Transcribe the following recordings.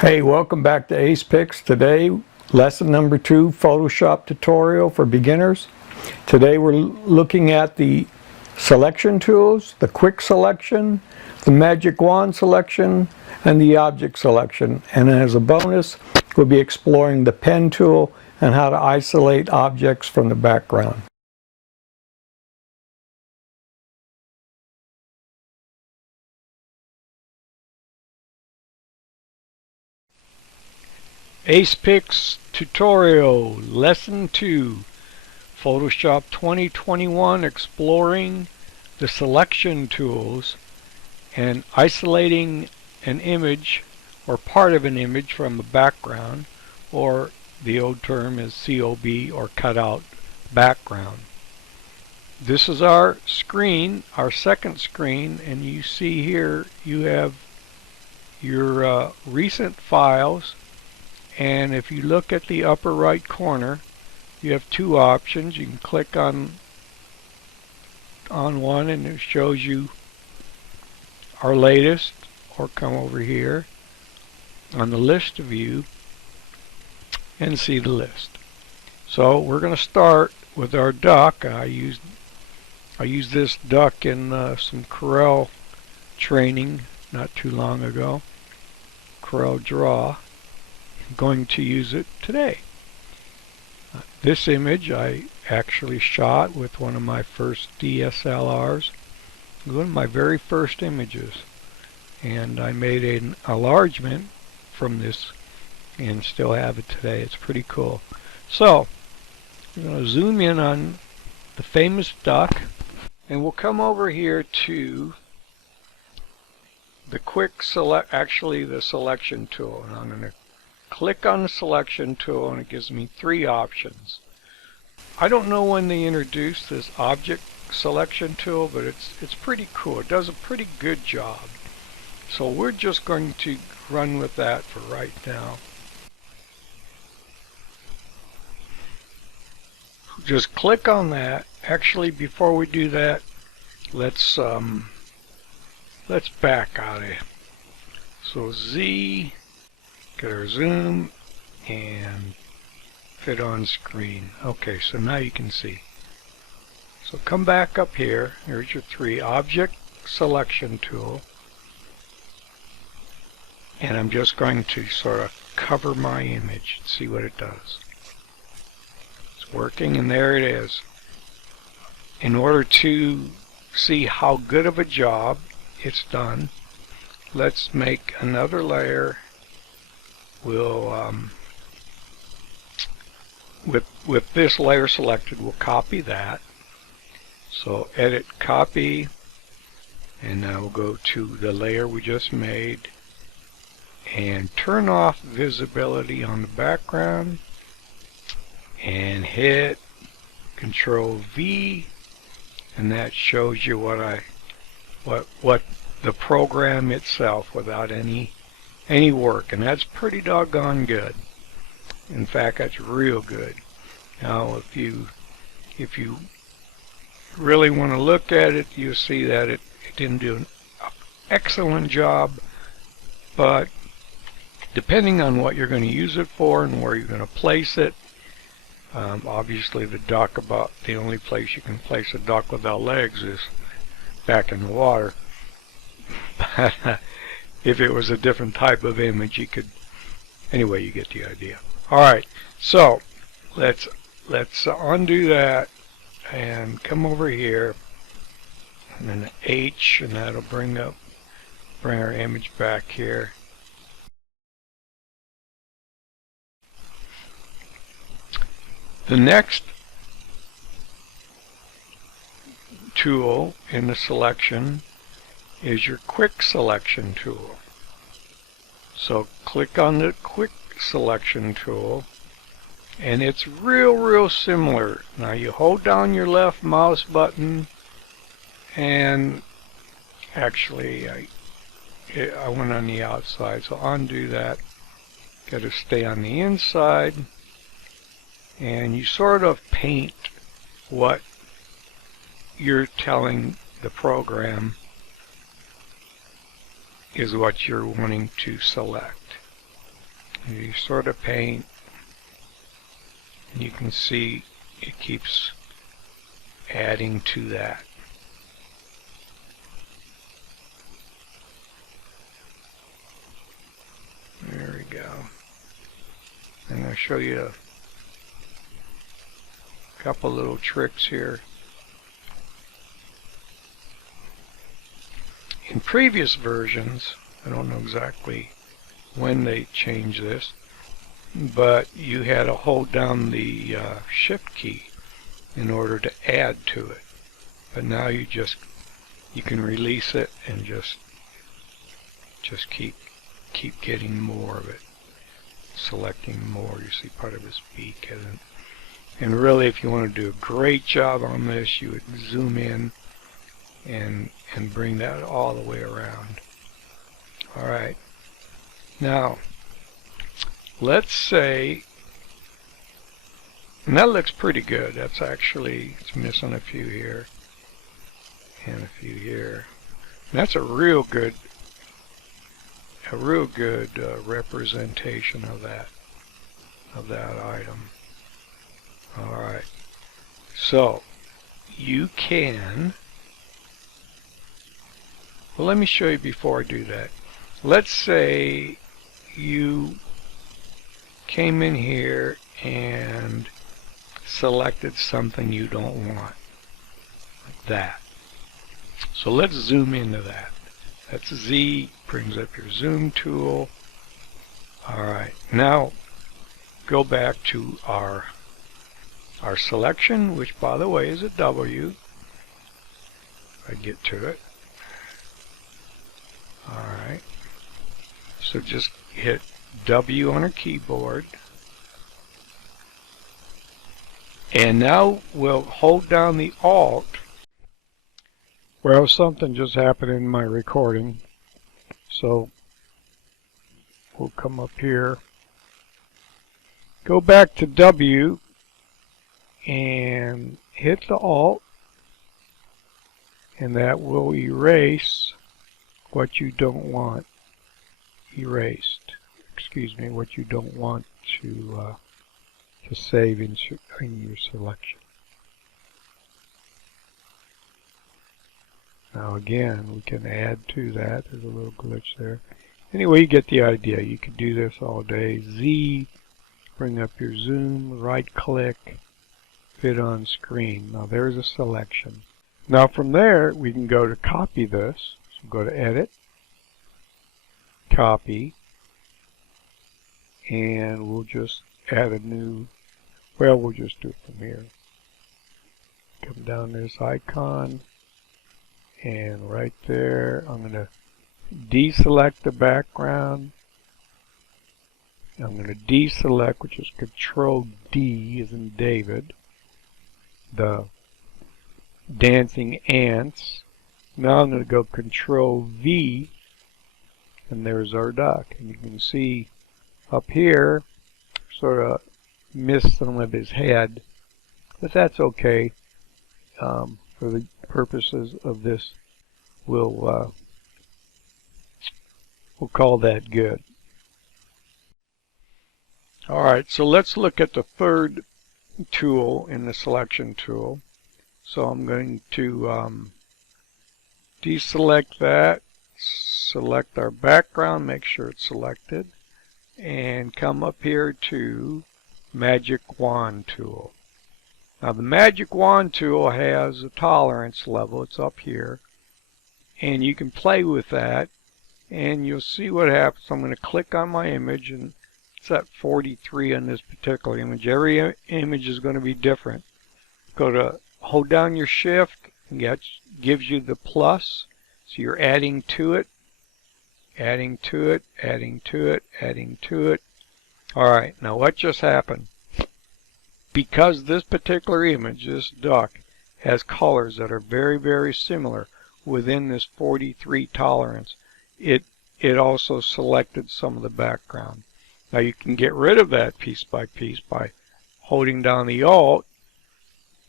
Hey, welcome back to Ace Picks. Today, lesson number 2, Photoshop tutorial for beginners. Today we're looking at the selection tools, the quick selection, the magic wand selection, and the object selection. And as a bonus, we'll be exploring the pen tool and how to isolate objects from the background. Ace Picks tutorial, lesson 2, Photoshop 2021, exploring the selection tools and isolating an image or part of an image from a background, or the old term is COB, or cutout background. This is our screen, our second screen, and you see here you have your recent files. And if you look at the upper right corner, you have two options. You can click on one and it shows you our latest, or come over here on the list view and see the list. So we're going to start with our duck. I used this duck in some Corel training not too long ago. Corel Draw. Going to use it today. This image I actually shot with one of my first DSLRs, one of my very first images, and I made an enlargement from this and still have it today. It's pretty cool. So we're going to zoom in on the famous duck, and we'll come over here to the quick select, actually the selection tool, and I'm going to click on the selection tool, and it gives me three options. I don't know when they introduced this object selection tool, but it's pretty cool. It does a pretty good job. So we're just going to run with that for right now. Just click on that. Actually, before we do that, let's back out of it. So Z, get our zoom and fit on screen. Okay, so now you can see. So come back up here. Here's your three object selection tool. And I'm just going to sort of cover my image and see what it does. It's working, and there it is. In order to see how good of a job it's done, let's make another layer. We'll with this layer selected, we'll copy that. So edit, copy, and now we'll go to the layer we just made and turn off visibility on the background and hit Control V, and that shows you what the program itself without any work, and that's pretty doggone good. In fact, that's real good. Now if you really want to look at it, you'll see that it didn't do an excellent job, but depending on what you're going to use it for and where you're going to place it, obviously the duck, about the only place you can place a duck without legs is back in the water. But if it was a different type of image, you could, anyway, you get the idea. Alright, so let's undo that and come over here, and then the H, and that'll bring our image back here. The next tool in the selection is your quick selection tool. So click on the quick selection tool, and it's real similar. Now you hold down your left mouse button, and actually I went on the outside, so undo that. Got to stay on the inside, and you sort of paint what you're telling the program is what you're wanting to select. You sort of paint, and you can see it keeps adding to that. There we go. I'm going to show you a couple little tricks here. In previous versions, I don't know exactly when they changed this, but you had to hold down the shift key in order to add to it. But now you can release it and just keep getting more of it, selecting more. You see part of his beak, and really, if you want to do a great job on this, you would zoom in and bring that all the way around. All right. Now, let's say, and that looks pretty good. That's actually, it's missing a few here and a few here. And that's a real good representation of that item. All right. So you can. Well, let me show you before I do that. Let's say you came in here and selected something you don't want, like that. So let's zoom into that. That's Z, brings up your zoom tool. Alright, now go back to our selection, which by the way is a W. If I get to it. Alright, so just hit W on our keyboard. And now we'll hold down the Alt. Well, something just happened in my recording. So we'll come up here. Go back to W and hit the Alt. And that will erase what you don't want erased. Excuse me, what you don't want to save in your selection. Now again, we can add to that. There's a little glitch there. Anyway, you get the idea. You can do this all day. Z, bring up your zoom, right click, fit on screen. Now there's a selection. Now from there, we can go to copy this. So go to Edit, Copy, and we'll just add a new, well, we'll just do it from here. Come down to this icon, and right there, I'm going to deselect the background. I'm going to deselect, which is Control D as in David, the dancing ants. Now I'm going to go Control V, and there's our duck. And you can see up here, sort of missed some of his head, but that's okay. For the purposes of this, we'll call that good. Alright, so let's look at the third tool in the selection tool. So I'm going to deselect that, select our background, make sure it's selected, and come up here to Magic Wand tool. Now the Magic Wand tool has a tolerance level. It's up here, and you can play with that, and you'll see what happens. I'm going to click on my image, and it's at 43 on this particular image. Every image is going to be different. Go to hold down your shift, and that gives you the plus. So you're adding to it, adding to it, adding to it, adding to it. Alright, now what just happened? Because this particular image, this duck, has colors that are very, very similar within this 43 tolerance, it also selected some of the background. Now you can get rid of that piece by holding down the Alt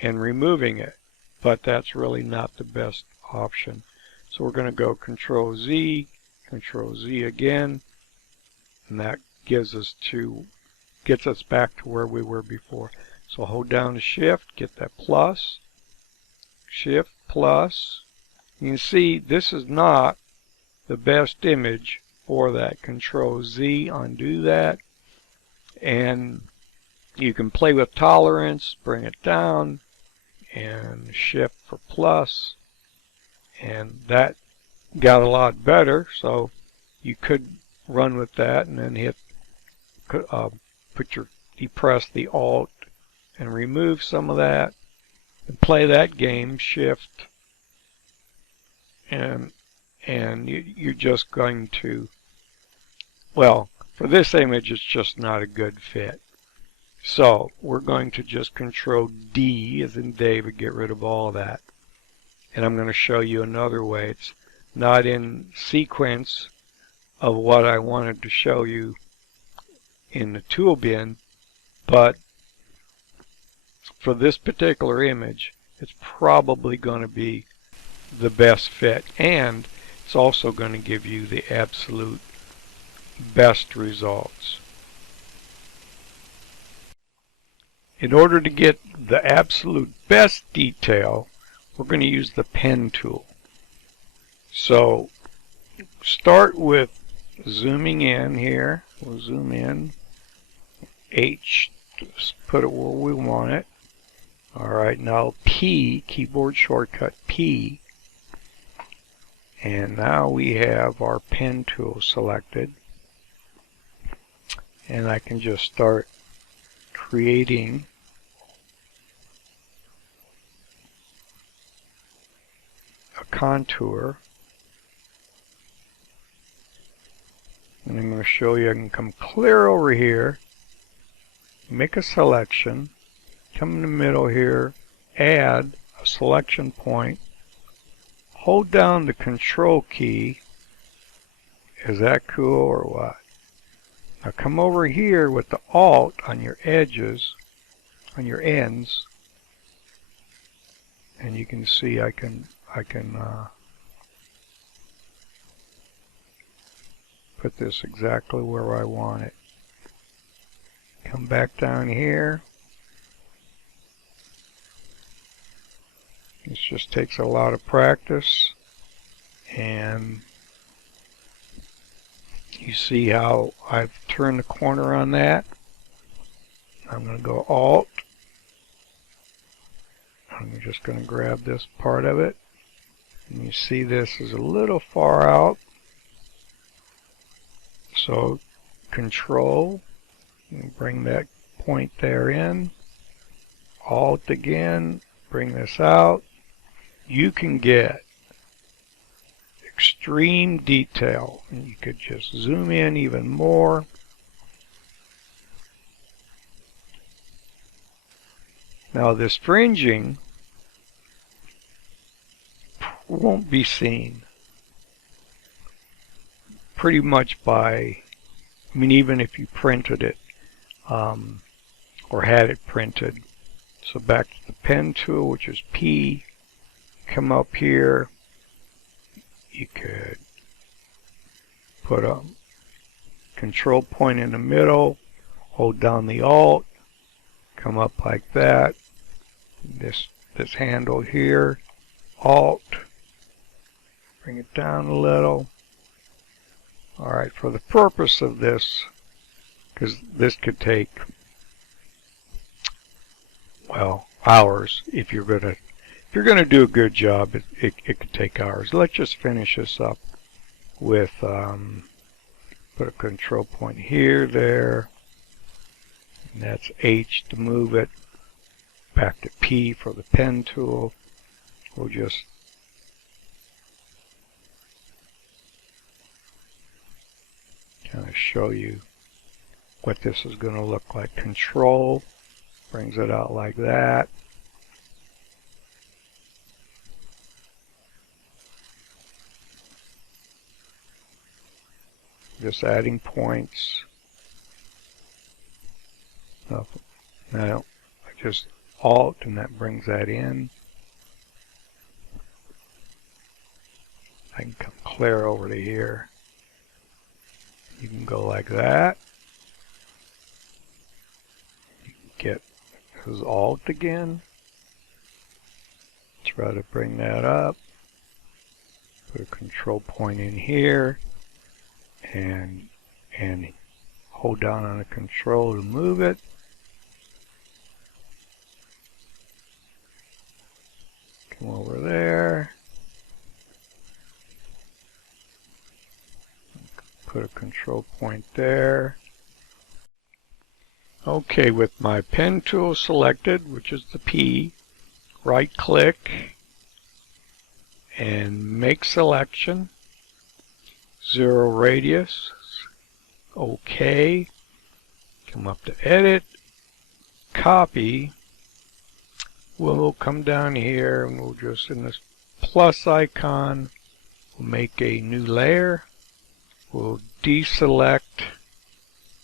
and removing it, but that's really not the best option. So we're going to go Control Z again, and that gets us back to where we were before. So hold down the shift, get that plus, shift plus. You can see this is not the best image for that. Control Z, undo that, and you can play with tolerance, bring it down, and shift for plus, and that got a lot better. So you could run with that and then hit depress the Alt and remove some of that and play that game, shift, and you're just going to, well, for this image it's just not a good fit. So we're going to just control D as in David, get rid of all of that. And I'm going to show you another way. It's not in sequence of what I wanted to show you in the tool bin, but for this particular image, it's probably going to be the best fit, and it's also going to give you the absolute best results. In order to get the absolute best detail, we're going to use the pen tool. So start with zooming in here. We'll zoom in. H, just put it where we want it. Alright, now P, keyboard shortcut P. And now we have our pen tool selected. And I can just start creating a contour. And I'm going to show you I can come clear over here, make a selection, come in the middle here, add a selection point, hold down the control key. Is that cool or what? Now come over here with the Alt on your edges, on your ends, and you can see I can put this exactly where I want it. Come back down here. This just takes a lot of practice, and you see how I've turned the corner on that. I'm going to go Alt. I'm just going to grab this part of it. And you see this is a little far out. So Control, and bring that point there in. Alt again, bring this out. You can get extreme detail, and you could just zoom in even more. Now this fringing won't be seen pretty much by, I mean, even if you printed it or had it printed. So back to the pen tool, which is P, come up here, you could put a control point in the middle, hold down the Alt, come up like that, this handle here, Alt, bring it down a little. Alright, for the purpose of this, because this could take, well, hours. If you're gonna do a good job, it could take hours. Let's just finish this up with put a control point here, there, and that's H to move it. Back to P for the pen tool. We'll just kind of show you what this is going to look like. Control brings it out like that. Just adding points. Now I just Alt and that brings that in. I can come clear over to here. You can go like that. get his alt again. Try to bring that up. Put a control point in here and hold down on the control to move it. Come over there. Put a control point there. Okay, with my pen tool selected, which is the P, right click and make selection. Zero radius. OK. Come up to edit. Copy. We'll come down here and we'll just, in this plus icon, we'll make a new layer. We'll deselect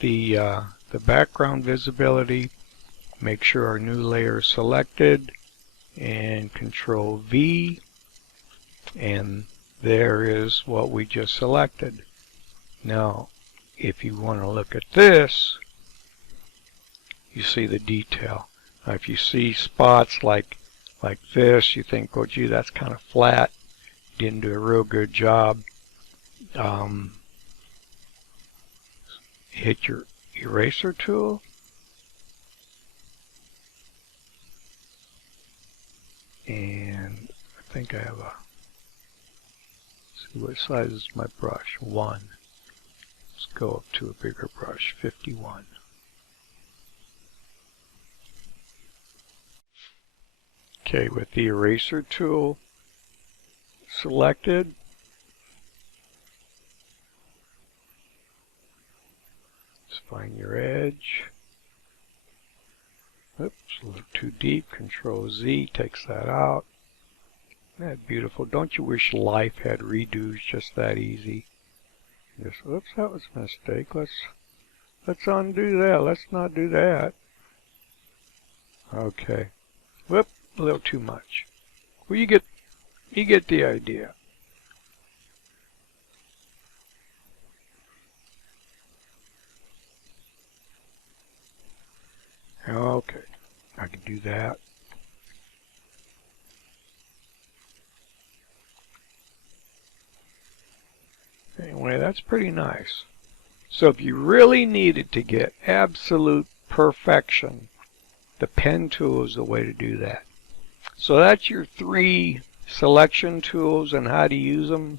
the background visibility. Make sure our new layer is selected and Control V, and there is what we just selected. Now if you want to look at this, you see the detail. Now if you see spots like this, you think, oh gee, that's kind of flat, didn't do a real good job. Hit your eraser tool and I think I have a, see what size is my brush, 1. Let's go up to a bigger brush, 51. Okay, with the eraser tool selected, let's find your edge. Oops, a little too deep. Control Z takes that out. Isn't that beautiful? Don't you wish life had redos just that easy? Just, oops, that was a mistake. Let's undo that. Let's not do that. Okay. Whoop, a little too much. Well, you get the idea. Okay, I can do that. Anyway, that's pretty nice. So if you really needed to get absolute perfection, the pen tool is the way to do that. So that's your 3 selection tools and how to use them.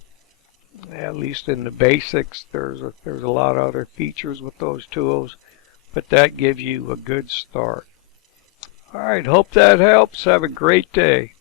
At least in the basics, there's a lot of other features with those tools, but that gives you a good start. All right, hope that helps. Have a great day.